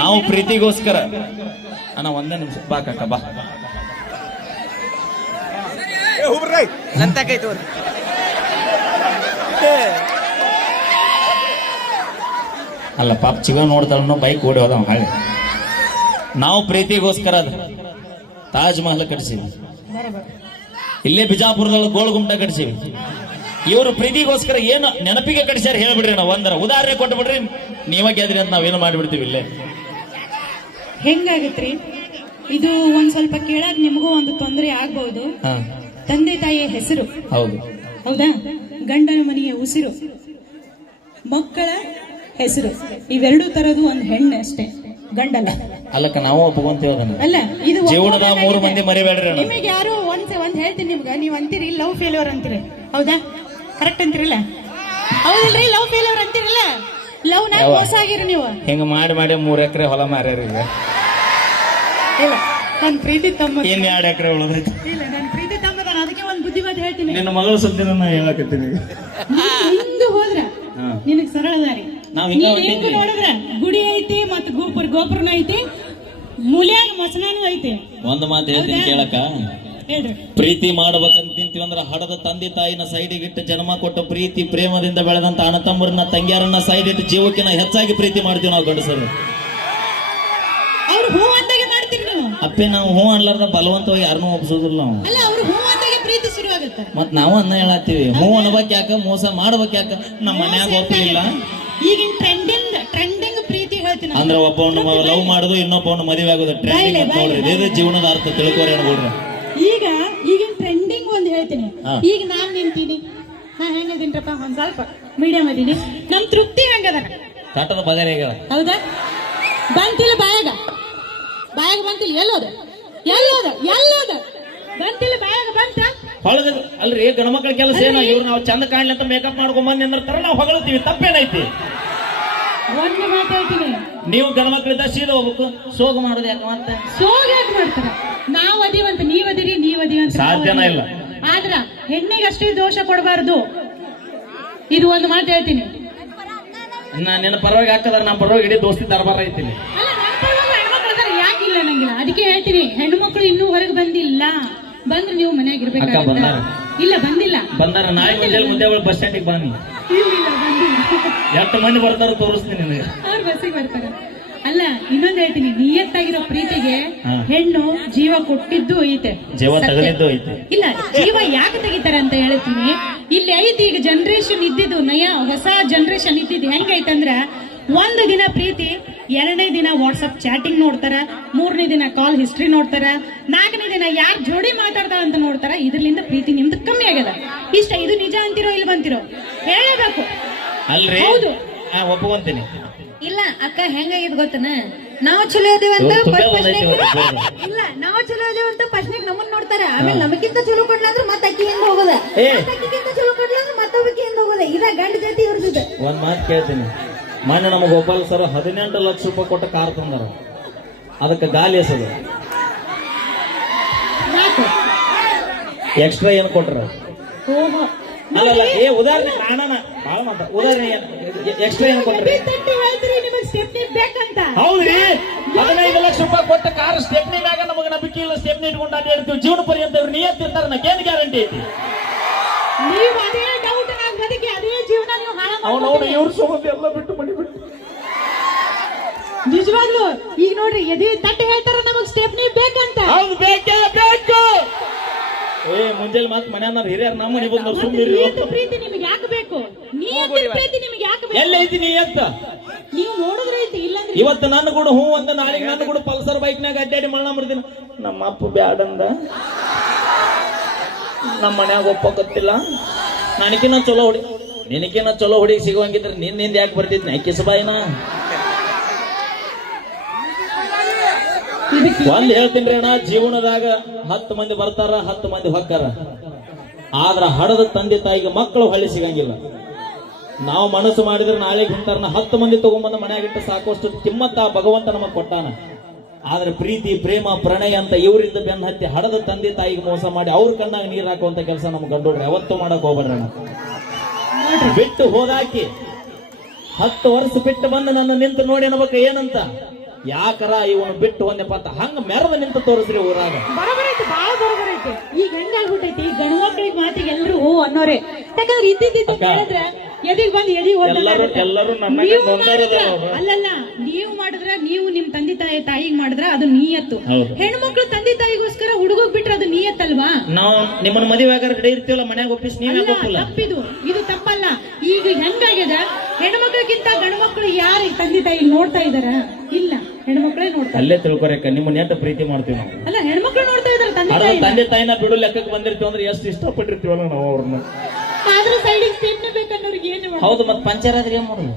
ನಾವು ಪ್ರೀತಿಗೋಸ್ಕರ ಅಣ್ಣ ಒಂದೇ ನಿಮಿಷ ಬಾ ಕಾಕ ಬಾ ಲಂತಕೈತು ಅಲ್ಲ ಪಾಪ ಚಿಗ ನೋಡ್ತಾಳ ಬೈಕ್ ಓಡಿ ಹೋದ ಹಾಳೆ ನಾವು ಪ್ರೀತಿಗೋಸ್ಕರ ತಾಜ್ ಮಹಲ್ ಕಟ್ಸಿವಿ, ಇಲ್ಲೇ ಬಿಜಾಪುರದಲ್ಲಿ ಗೋಲ್ ಗುಮ್ಟ ಕಟ್ಸಿವಿ. ಇವರು ಪ್ರೀತಿಗೋಸ್ಕರ ಏನು ನೆನಪಿಗೆ ಕಟ್ಸ್ಯಾರ ಹೇಳ್ಬಿಡ್ರಿ ನಾವು ಒಂದರ ಉದಾಹರಣೆ ಕೊಟ್ಟು ಬಿಡ್ರಿ, ನೀವ ಗೆದ್ರಿ ಅಂತ ನಾವೇನು ಮಾಡ್ಬಿಡ್ತೀವಿ ಇಲ್ಲೇ. ಹೆಂಗಾಗತ್ರಿ ಇದು? ಒಂದ್ ಸ್ವಲ್ಪ ಕೇಳಾಕ್ ನಿಮಗೂ ಒಂದು ತೊಂದರೆ ಆಗ್ಬಹುದು. ತಂದೆ ತಾಯಿಯ ಹೆಸರು ಹೌದು, ಹೌದಾ? ಗಂಡನ ಮನೆಯ ಉಸಿರು, ಮಕ್ಕಳ ಹೆಸರು, ಇವೆರಡೂ ತರದು ಒಂದು ಹೆಣ್ಣು ಅಷ್ಟೇ, ಗಂಡಲ್ಲ. ಅಲ್ಲಕ್ಕ ನಾವು ಒಪ್ಕೊಂತೀವಿ ಅದನ್ನ. ಅಲ್ಲ, ಇದು ಜೀವನದ 3 ಮಂದಿ ಮರಿಬೇಡ್ರಿ. ನಿಮಗೆ ಯಾರು ಒಂದ್ ಹೇಳ್ತೀನಿ ನಿಮ್ಗ, ನೀವ್ ಅಂತೀರಿ ಲವ್ ಫೇಲ್ಯೂರ್ ಅಂತೀರಿ, ಹೌದಾ? ಕರೆಕ್ಟ್ ಅಂತೀರಲ್ಲ? ಹೌದಲ್ರಿ? ಲವ್ ಫೇಲ್ಯೂರ್ ಅಂತೀರಲ್ಲ, ಲವ್ ನಾಗ ಮೋಸ ಆಗಿರಿ ನೀವು. ಹಿಂಗ ಮಾಡಿ 3 ಎಕರೆ ಹೊಲ ಮಾರ್ಯಾರ ಈಗ. ಇಲ್ಲ, ನನ್ ಪ್ರೀತಿ ತಮ್ಮ ಏನ್ 2 ಎಕರೆ ಉಳಿದೈತಿ. ಇಲ್ಲ, ನನ್ ಪ್ರೀತಿ ತಮ್ಮದಾನ. ಅದಕ್ಕೆ ಒಂದ್ ಬುದ್ಧಿವಾದ ಹೇಳ್ತೀನಿ. ನಿನ್ನ ಮಗಳ ಸುದ್ದಿನ ನಾ ಹೇಳಕತ್ತೀನಿ. ಹಿಂಗ ಹೋದ್ರ ನಿನಗ್ ಸರಳ ದಾರಿ. ನೀನ್ ಹೆಂಗ ನೋಡಿದ್ರ ಗುಡಿ ಐತಿ, ಮತ್ ಗೋಪುರನ ಐತಿ, ಮೂಲ್ಯಾಗ ಮಸನಾನು ಐತಿ. ಒಂದ್ ಮಾತು ಹೇಳ್ತೀನಿ ಕೇಳಕ. ಹೇಳ್ರಿ. ಪ್ರೀತಿ ಮಾಡ್ಬೇಕಂತ ನಿಂತೀವಿ ಅಂದ್ರ ಹಡದ ತಂದೆ ತಾಯಿನ ಸೈಡಿಗಿಟ್ಟು ಜನ್ಮ ಕೊಟ್ಟು ಪ್ರೀತಿ ಪ್ರೇಮದಿಂದ ಬೆಳೆದಂತ ಅಣ್ಣ ತಮ್ಮರನ್ನ ತಂಗ್ಯಾರನ್ನ ಸೈಡ್ ಇಟ್ಟು ಜೀವಕ್ಕಿನ ಹೆಚ್ಚಾಗಿ ಪ್ರೀತಿ ಮಾಡ್ತೀವಿ ನಾವು ಗಂಡಸರು. ಅವ್ರು ಹೂ ಅಂದಾಗ ಮಾಡ್ತೀರಿ ನೀವು. ಅಪ್ಪೆ ನಾವು ಹೂ ಅನ್ಲಾರ್ದ ಬಲವಂತವಾಗಿ ಯಾರನ್ನೂ ಒಪ್ಸೋದಿಲ್ಲ ನಾವು. ಅಲ್ಲ, ಅವ್ರು ಹೂ ಅಂದಾಗ ಪ್ರೀತಿ ಶುರು ಆಗುತ್ತೆ. ಮತ್ ನಾವು ಅನ್ನ ಹೇಳತ್ತೀವಿ, ಹೂ ಅನ್ಬೇಕ್ ಯಾಕ, ಮೋಸ ಮಾಡ್ಬೇಕ್ ಯಾಕ, ನಮ್ಮ ಮನ್ಯಾಗ ಗೊತ್ತಿಲ್ಲ. ಈಗಿನ ಟ್ರೆಂಡಿಂಗ್ ಪ್ರೀತಿ ಹೇಳ್ತೀನಿ ಅಂದ್ರೆ ಒಬ್ಬವನ್ನ ಲವ್ ಮಾಡೋದು ಇನ್ನೊಬ್ಬವನ್ನ ಮದುವೆ ಆಗೋದು ಟ್ರೆಂಡಿಂಗ್ ನೋಡ್ರಿ. ಇದೇ ಜೀವನದ ಅರ್ಥ ತಿಳ್ಕೋರಿ ಅನ್ಕೊಡ್ರಿ. ಈಗಿನ ಟ್ರೆಂಡಿಂಗ್ ಒಂದ್ ಹೇಳ್ತೀನಿ. ಈಗ ನಾನ್ ನಿಂತೀನಿ, ನಾ ಹೆಂಗದೀನ್ರಪ್ಪ, ಒಂದ್ ಸ್ವಲ್ಪ ಮೀಡಿಯಂ ಅದೀನಿ. ನಮ್ ತೃಪ್ತಿ ಹೆಂಗದ? ತಟದ ಬಗರೆ ಹೌದಾ? ಬಂತಿಲ್ಲ ಬಾಯಾಗ ಬಂತಿಲ್ಲ. ಎಲ್ಲೋದ ಬಂತಿಲ್ಲ ಬಾಯಾಗ ಬಂತ ಹೊಳಗ. ಅಲ್ರಿ ಗಣಮಕ್ಳ ಕೆಲಸ ಏನೋ, ಇವ್ರು ನಾವು ಚಂದ ಕಾಣ್ಲಿ ಅಂತ ಮೇಕಪ್ ಮಾಡ್ಕೊಂಡ್ ಬಂದ್ ನಿಂದಿರ್ತಾರ, ನಾವು ಹೊಗಳ್ತೀವಿ, ತಪ್ಪೇನೈತಿ? ಒಂದು ಮಾತಾಡ್ತೀನಿ, ನೀವು ಗಣಮಕ್ಳಿದ್ದ ಸೀದಾ ಹೋಗ್ಬೇಕು, ಸೋಗ ಮಾಡೋದು ಯಾಕ? ಮತ್ತೆ ಸೋಗ ಯಾಕೆ ಮಾಡ್ತಾರ? ನಾವ್ ಅದೀವಂತ ನೀವ್ ಅದೀರಿ ಅಂತ ಸಾಧ್ಯನ ಇಲ್ಲ. ಆದ್ರ ಹೆಣ್ಣಿಗೆ ಅಷ್ಟೇ ದೋಷ ಕೊಡಬಾರ್ದು. ಇದು ಒಂದು ಮಾತು ಹೇಳ್ತೀನಿ. ನಿನ್ನ ಪರವಾಗಿ ಹಾಕದ್ರ ನಮ್ಮ ಪರವಾಗಿ ಇಡೀ ದೋಸ್ತಿ ದರ್ಬಾರ ಐತಿನಿ. ಅಲ್ಲ, ನನ್ನ ಪರವಾಗಿ ಹೆಣ್ಮಕ್ಳು ಅದಾರ, ಯಾಕಿಲ್ಲ ನಂಗಿಲ್ಲ. ಅದಕ್ಕೆ ಹೇಳ್ತೀನಿ, ಹೆಣ್ಣು ಮಕ್ಕಳು ಇನ್ನೂ ಹೊರಗೆ ಬಂದಿಲ್ಲ. ಬಂದ್ರೆ ನೀವು ಮನ್ಯಾಗ ಇರ್ಬೇಕು. ಇಲ್ಲ, ಬಂದಿಲ್ಲ. ಬಂದಾರ ನಾಳೆ ಮುಂದೆ ಬಸ್ ಸ್ಟ್ಯಾಂಡಿಗೆ ಬನ್ನಿ. ಇಲ್ಲ, ಬಂದಿಲ್ಲ. ಎಷ್ಟು ಮಂದಿ ಬರ್ತಾರ ತೋರಿಸ್ತೀನಿ ನಿನಗೆ. ಅವ್ರು ಬಸ್ಸಿಗೆ ಬರ್ತಾರ. ಅಲ್ಲ, ಇನ್ನೊಂದ್ ಹೇಳ್ತೀನಿ, ನಿಯತ್ತಾಗಿರೋ ಪ್ರೀತಿಗೆ ಹೆಣ್ಣು ಜೀವ ಕೊಟ್ಟಿದ್ದು ಐತೆ, ಜೀವ ತಗಲಿದ್ದು ಐತೆ. ಇಲ್ಲ, ಜೀವ ಯಾಕೆ ತೆಗಿತಾರೆ ಅಂತ ಹೇಳ್ತೀನಿ. ಇಲ್ಲಿ ಐತಿ ಈಗ ಜನರೇಷನ್ ಇದ್ದಿದ್ದು, ಹೊಸ ಜನರೇಷನ್ ಇದ್ದಿದ್ದು ಹೆಂಗೈತಂದ್ರ, ಒಂದು ದಿನ ಪ್ರೀತಿ, 2ನೇ ದಿನ ವಾಟ್ಸಪ್ ಚಾಟಿಂಗ್ ನೋಡ್ತಾರ, 3ನೇ ದಿನ ಕಾಲ್ ಹಿಸ್ಟ್ರಿ ನೋಡ್ತಾರ, 4ನೇ ದಿನ ಯಾರ್ ಜೋಡಿ ಮಾತಾಡ್ತಾರ ಅಂತ ನೋಡ್ತಾರ. ಇದ್ರಲಿಂದ ಪ್ರೀತಿ ನಿಮ್ದು ಕಮ್ಮಿ ಆಗ್ಯದ. ಇಷ್ಟ ಇದು ನಿಜ ಅಂತಿರೋ ಇಲ್ಲ ಬಂತಿರೋ ಹೇಳಬೇಕು. ಅಲ್ರಿ, ಹೌದು, ಒಪ್ಕೊಂತೀನಿ. ಇಲ್ಲ ಅಕ್ಕ, ಹೆಂಗಾಗಿದ್ ಗೊತ್ತನ, ನಾವು ಚಲೋ ಇದೀವಂತ ಇಲ್ಲ, ನಾವು ಚಲೋ ಇದೀವಂತ ಫಸ್ಟ್ನಾಗ ನಮ್ಮನ್ನ ನೋಡ್ತಾರ, ಆಮೇಲೆ ನಮಗಿಂತ ಚಲೋ ಕೊಡ್ಲ ಅಂದ್ರೆ ಮತ್ತೆ ಅಕ್ಕಿ ಹಿಂದ ಹೋಗೋದ, ಅಕ್ಕಿಗಿಂತ ಚಲೋ ಕೊಡ್ಲ ಅಂದ್ರೆ ಮತ್ತೊಬ್ಬಕ್ಕೆ ಹಿಂದ ಹೋಗೋದ. ಇದ ಗಂಡ ಜಾತಿ ಇವ್ರದ್ದು. ಒಂದ್ ಮಾತು ಕೇಳ್ತೀನಿ, ಮೊನ್ನೆ ನಮಗ್ ಗೋಪಾಲ್ ಸರ್ 18 ಲಕ್ಷ ರೂಪಾಯಿ ಕೊಟ್ಟ ಕಾರ್ ತಂದಾರ, ಅದಕ್ಕೆ ಗಾಲಿ ಎಸದು ಎಕ್ಸ್ಟ್ರಾ ಏನ್ ಕೊಟ್ರ? ಅಲ್ಲ, ಉದಾಹರಣೆ ಕಾಣನ ಬಾಳ ಮಾತ. ಉದಾಹರಣೆ ಎಕ್ಸ್ಟ್ರಾ ಏನ್ ಕೊಟ್ರಿ? ಹೌದ್ರಿ, 15 ಲಕ್ಷ ರೂಪಾಯಿ ಕೊಟ್ಟ ಕಾರ್ ಸ್ಟೆಪ್ನಿ ಮ್ಯಾಗ ನಮಗ ನಂಬಿಕೆ ಇಲ್ಲ, ಸ್ಟೆಪ್ನಿ ಇಟ್ಕೊಂಡು ಅಡ್ಡಾಡ್ತೀವಿ ಜೀವನ ಪರ್ಯಂತ. ಇವ್ರು ನಿಯತ್ ಇರ್ತಾರ, ನಗೇನ್ ಗ್ಯಾರಂಟಿ ಐತಿ? ಅವನವನು ಇವ್ರ ಸಂಬಂಧ ಎಲ್ಲ ಬಿಟ್ಟು ಮನಿ ಬಿಟ್ಟು. ನಿಜವಾಗ್ಲು ಈಗ ನೋಡ್ರಿ, ಎದೆ ತಟ್ಟೆ ಹೇಳ್ತಾರ ನಮಗ್ ಸ್ಟೆಪ್ನಿ ಬೇಕಂತ. ಹೌದು, ಬೇಕೇ ಬೇಕು. ಮುಂಜಾನೆ ಮಾತು ಮನ್ಯಾನ ಹಿರಿಯರ್ ನಮ್ಮ ಮನೆ ಬಂದ ಸುಮ್ಮನೆ ಪ್ರೀತಿ ನಿಮ್ಗೆ ಯಾಕೆ ಬೇಕು? ಪ್ರೀತಿ ನಿಮ್ಗೆ ಯಾಕೆ ಬೇಕು? ಎಲ್ಲ ಐತಿ ನಿಯತ್ತ? ನೀವು ನೋಡಿದ್ರೆ ಐತಿ, ಇಲ್ಲಾಂದ್ರೆ ಇವತ್ತು ನನ್ನ ಕೂಡ ಹೂ ಅಂತ, ನಾಳೆಗೆ ನನ್ನ ಕೂಡ ಪಲ್ಸರ್ ಬೈಕ್ನಾಗ ಅಡ್ಡಾಡಿ ಮಳ್ಳ ಮಾಡ್ತೀನಿ. ನಮ್ಮ ಅಪ್ಪ ಬ್ಯಾಡಂದ, ನಮ್ಮ ಮನ್ಯಾಗ ಒಪ್ಪಕತ್ತಿಲ್ಲ, ನನಕಿನ್ನ ಚಲೋ ಹುಡಿ, ನಿನಕಿನ್ನ ಚಲೋ ಹುಡುಗಿ ಸಿಗುವಂಗಿದ್ರೆ ನಿನ್ನಿಂದ ಯಾಕೆ ಬರ್ತಿದ್ನಿ ಕಿಸಬಾಯಿನ? ಒಂದ್ ಹೇಳ್ತೀನಿ ಅಣ್ಣ, ಜೀವನದಾಗ 10 ಮಂದಿ ಬರ್ತಾರ, 10 ಮಂದಿ ಹೊಕ್ಕಾರ. ಆದ್ರ ಹಡದ ತಂದೆ ತಾಯಿಗೆ ಮಕ್ಕಳು ಹೊಳ್ಳಿ ಸಿಗಂಗಿಲ್ಲ. ನಾವು ಮನಸ್ಸು ಮಾಡಿದ್ರೆ ನಾಳೆಗೆ ಹಿಂತಾರನ 10 ಮಂದಿ ತಗೊಂಬಂದ ಮನ್ಯಾಗಿಟ್ಟು ಸಾಕಷ್ಟು ತಿಮ್ಮತ್ತ ಭಗವಂತ ನಮಗ್ ಕೊಟ್ಟಾನ. ಆದ್ರೆ ಪ್ರೀತಿ ಪ್ರೇಮ ಪ್ರಣಯ ಅಂತ ಇವರಿಂದ ಬೆನ್ನ ಹತ್ತಿ ಹಡದ ತಂದೆ ತಾಯಿಗೆ ಮೋಸ ಮಾಡಿ ಅವ್ರ ಕಣ್ಣಾಗ ನೀರ್ ಹಾಕುವಂತ ಕೆಲಸ ನಮ್ಗೆ ಗಂಡೋಡ್ರಿ ಯಾವತ್ತೂ ಮಾಡಕ್ ಹೋಗ್ಬೇಡ್ರಣ. ಬಿಟ್ಟು ಹೋದಾಕಿ 10 ವರ್ಷ ಬಿಟ್ಟು ಬಂದು ನನ್ನ ನಿಂತು ನೋಡಿ ಅನ್ಬೇಕ ಏನಂತ, ಯಾಕರ ಇವನು ಬಿಟ್ಟು ಒಂದಪ್ಪ ಅಂತ ಹಂಗ ಮೆರದ ನಿಂತು ತೋರಿಸ್ರಿ ಊರಾಗ. ಬರೋಬರೈತಿ, ಬಾಳ ಬರೋಬರೈತಿ. ಈಗ ಹೆಂಗಾಗ್ಬಿಟ್ಟೈತಿ, ಗಂಡು ಮಕ್ಕಳಿಗೆ ಮಾತಿಗೆ ಎಲ್ರು ಹೂ ಅನ್ನೋರೆ. ಯಾಕಂದ್ರೆ ಇದ್ದಿದ್ದು ಹೇಳಿದ್ರೆ ಎದಿಗ್ ಬಂದ್ ಎದಿಗ್ ಎಲ್ಲರೂ ನನ್ನ ಅಲ್ಲಲ್ಲ, ನೀವು ಮಾಡಿದ್ರ, ನೀವು ನಿಮ್ ತಂದೆ ತಾಯಿಗ್ ಮಾಡಿದ್ರ ಅದು ನಿಯತ್ತು. ಹೆಣ್ಮಕ್ಳು ತಂದೆ ತಾಯಿಗೋಸ್ಕರ ಹುಡುಗೋಗ್ ಬಿಟ್ರೆ ಅದು ನಿಯತ್ತಲ್ವಾ? ನಾವು ನಿಮ್ಮನ್ನ ಮದುವೆ ಆಗಾರ ರೆಡಿ ಇರ್ತೀವಲ್ಲ, ಮನ್ಯಾಗ ಒಪ್ಪಿಸಿ ನೀವೇ ಒಪ್ಪಿಲ್ಲ. ತಪ್ಪಿದು, ಇದು ತಪ್ಪಲ್ಲ. ಈಗ ಹೆಂಗಾಗ್ಯದ, ಹೆಣ್ಮಕ್ಳಿಗಿಂತ ಗಂಡು ಮಕ್ಳು ಯಾರು ತಂದೆ ತಾಯಿ ನೋಡ್ತಾ ಇದಾರ? ಇಲ್ಲ, ಹೆಣ್ಮಕ್ಳೇ ನೋಡ್ತಾರೆ. ಅಲ್ಲೇ ತಿಳ್ಕೊರಕ್ಕ, ನಿಮ್ಮನ್ನ ಎಷ್ಟು ಪ್ರೀತಿ ಮಾಡ್ತೀವಿ ನಾವು. ಅಲ್ಲ, ಹೆಣ್ಮಕ್ಳು ನೋಡ್ತಾ ಇದಾರೆ ತಂದೆ ತಾಯಿನ ಬಿಡು ಲೆಕ್ಕಕ್ಕೆ ಬಂದಿರ್ತೀವಿ ಅಂದ್ರೆ ಎಷ್ಟು ಇಷ್ಟಪಟ್ಟಿರ್ತೀವಲ್ಲ ನಾವು ಅವ್ರನ್ನ. ಆದ್ರೂ ಸೈಡಿಗೆ ಸೀಟ್ನೇ ಬೇಕನ್ನೋರಿಗೆ ಏನು? ಹೌದು, ಮತ್ತೆ ಪಂಚರ್ ಆದ್ರೆ ಏನ್ ಮಾಡೋದು?